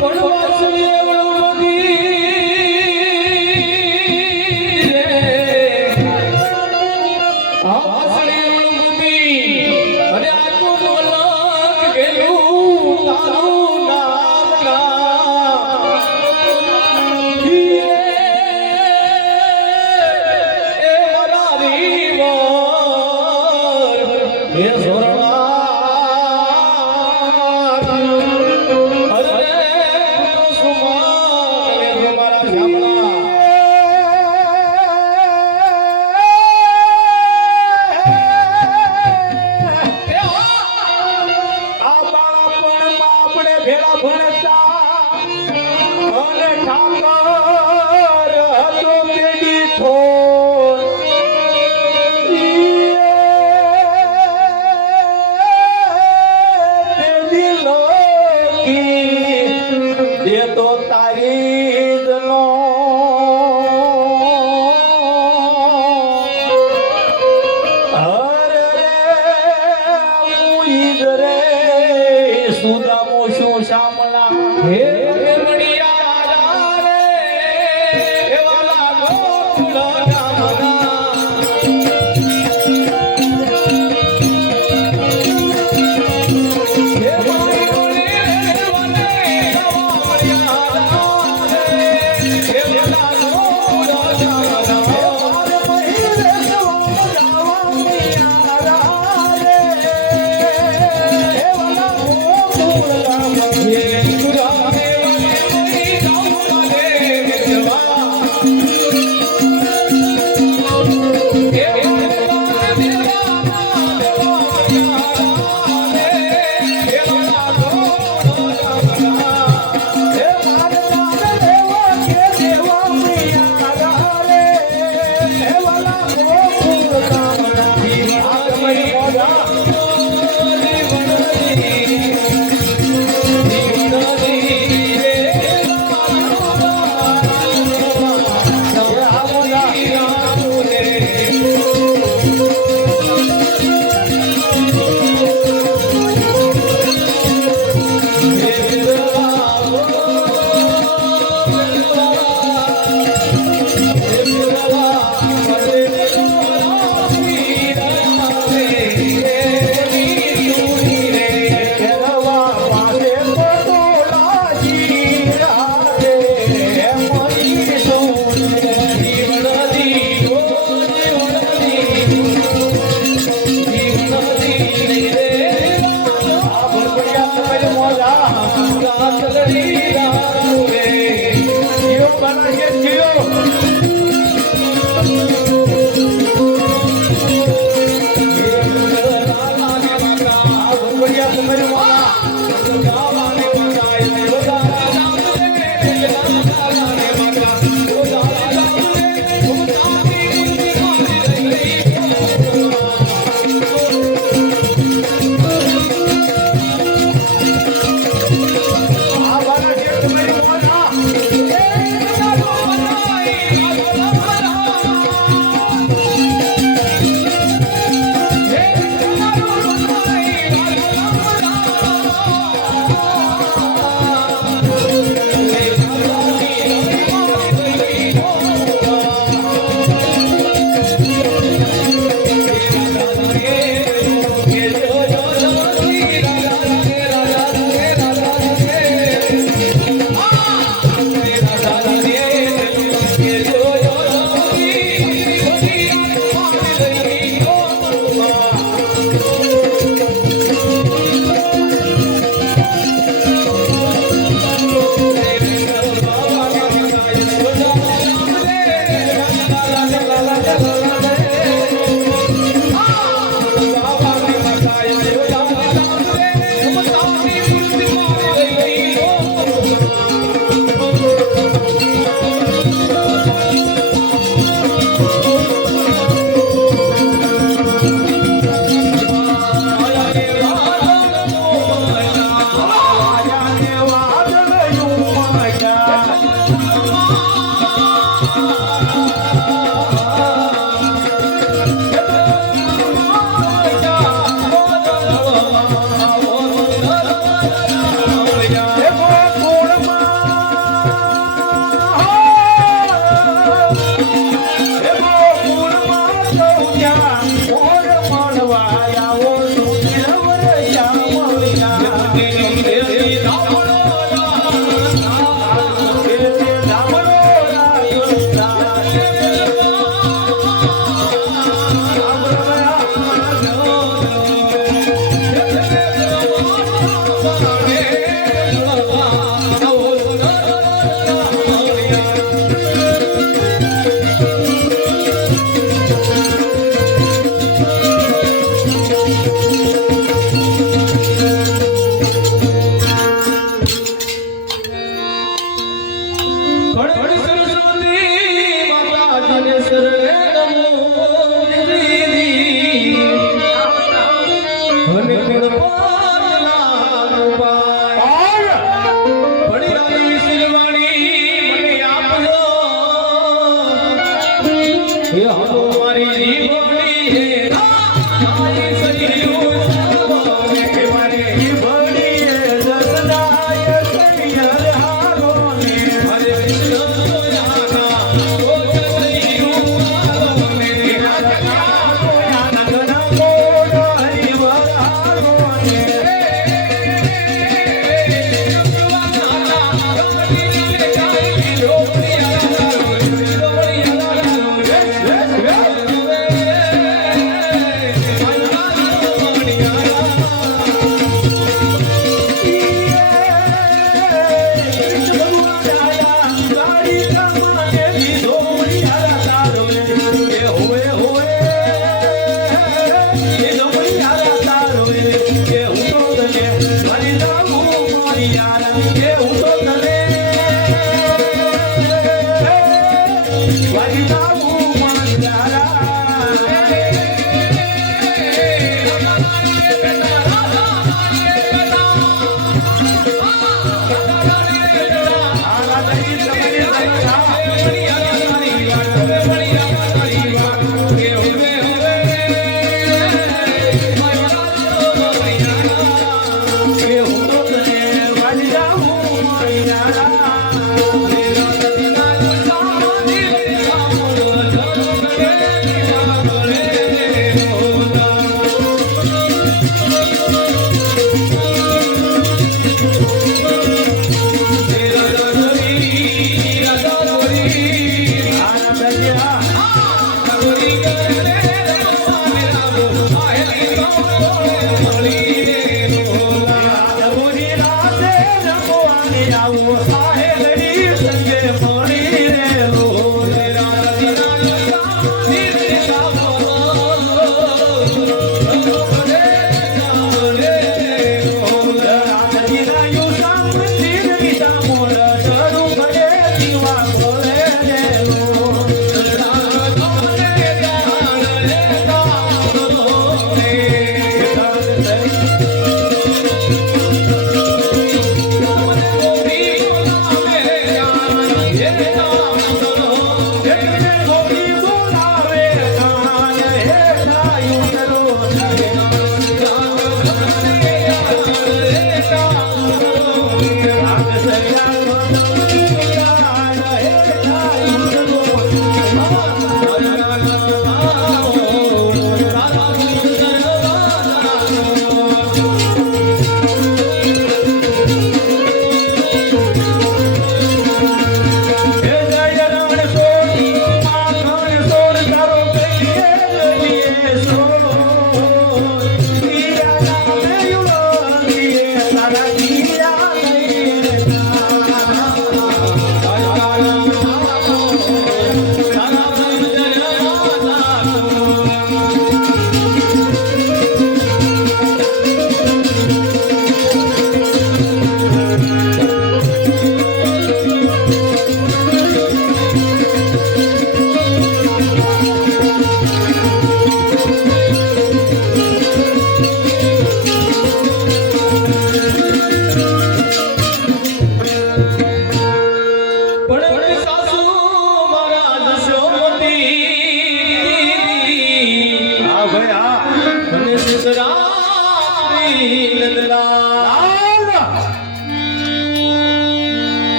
por favor.